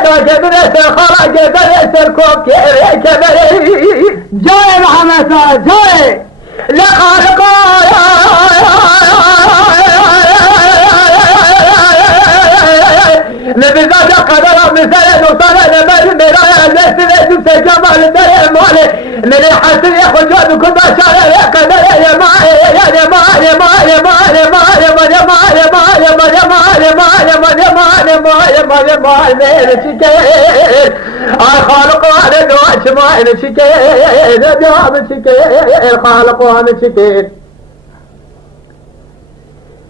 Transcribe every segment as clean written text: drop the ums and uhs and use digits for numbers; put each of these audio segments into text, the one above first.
جاي من خرج درس الكوك كبري جاي محمد جاي لا خالق نبذات قدر مثلا وصلنا ما المرايا الناس ليس جمال دري مالي من الحسن ياخذ جود كل شارع قدر يا ماي يا ماي يا ماي يا ماي يا ماي يا ماي يا ماي يا ماي يا ماي يا ماي يا ماي يا ماي يا ماي يا ماي يا ماي من شكاير الخالق وانا نوش ماي من شكاير من شكاير الخالق وانا شكاير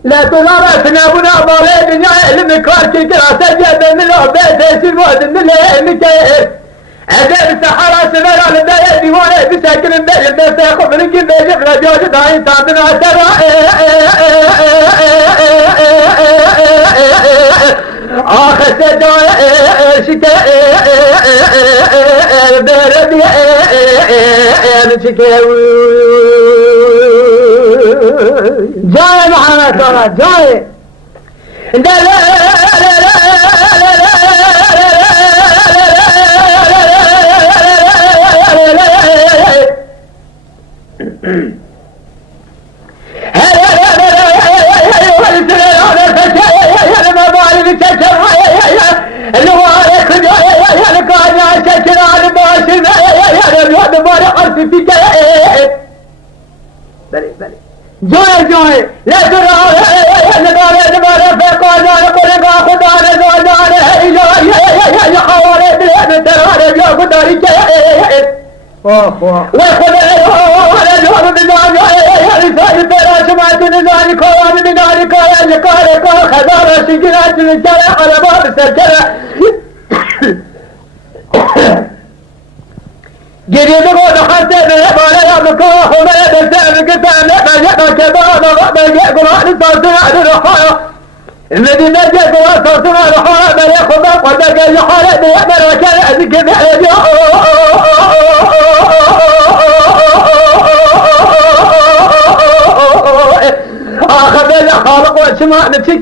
لا تنارت نابنا ضالي دنيا علم كاركي كراسة جدا من العباد سيمود من المكير عذاب السحرة سمرا للداية ديوانة بساكن الداية الناس ياخذ من الجيب يجب رجوج داين تابنا سرا آخر سجايا شكايا بردي شكايا جاي محمد جاي جاي جاي لا ترى نبار فقال نقول خدا نزال يا خواري بلاد ترى يا خداري وخذ ولا جواب بنان يا رسال ترى سمعت نزال كوان بنان كار خدار سجنات الشارع على باب السجرة جريد قول حتى بيبالا يا مكوه وما يدسام كتام لما كبانا وما يقرأ لصوتنا للرحايا الذي نجد وصوتنا للرحايا من يخبق وذاك يحالي بيأمر وكان أذك بأيدي آخر بين خالق وشماء نتشكي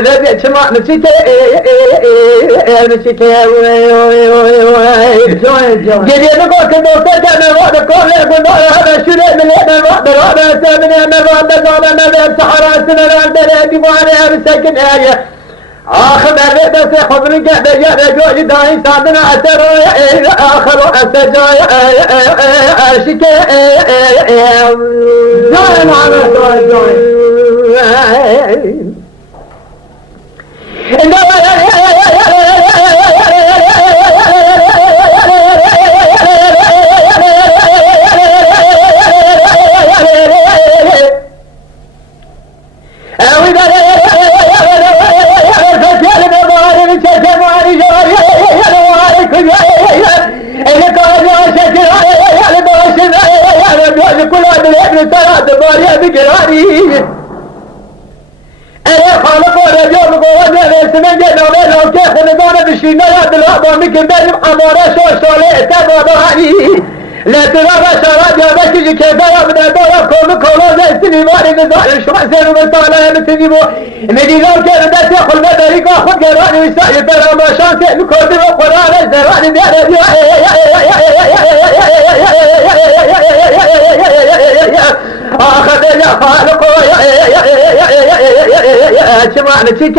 ذي شماء نتشكي جدي نقول كدوسة جانا وعد كل يقول هذا شلي من يد وعد هذا سامي من وعد زمان من سحر سنة عند الذي وانا بسكن آية آخر مرة بس خبرك بيا رجوع داي سادنا أثر آخر أسجاي أشك جاي محمد لا ترى بشرات يا بشر كفاية من الدولة كل زي السنيمان نزال شو حسين ومطالع نسنيمو مدينة كان ده تأخذ مدارك وأخذ قرار ويساعد ترى ما شانس الكود وقرار الزرار ده آخذ يا خالق شمعنا شكي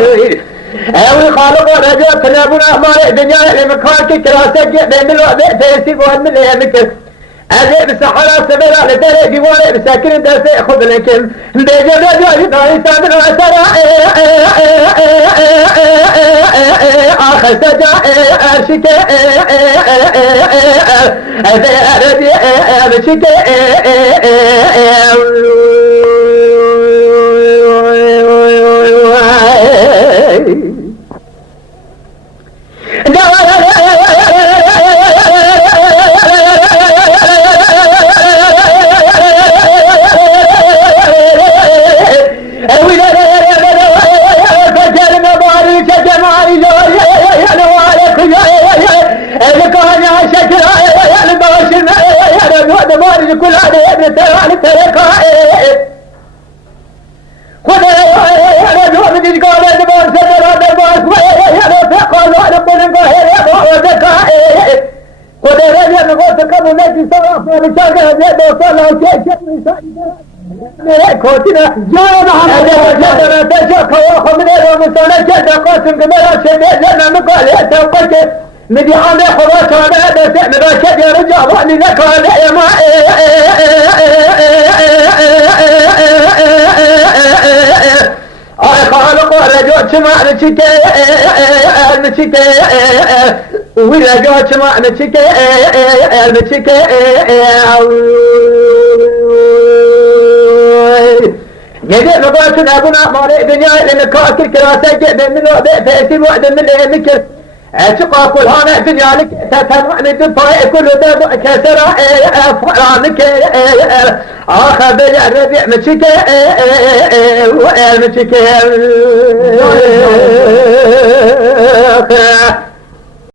جاي اوي خالق رجع تنابنا مال الدنيا لمكان كراسة بين الوقت تيسي وهم اللي يمكن أجي بسحرة سبيل على دري ديواني بساكن درسي خذ لكن بيجي رجع يدعي سامن وعسرة آخر سجع أرشك أذي أرشك مدي على حراس على هذا مباشر يا رجال وأني لك يا ما خالق رجوت سمع نشكي ولا جوت سمع نشكي يدي نقولت أبونا مالي دنيا لأن كاكل كراسة جئ من فأتي وعد من مكر اشقى كل هنا دنيا لك تتمعني دفاع كل ده كسر فرانك اخذ يا ربيع مشكي مشكي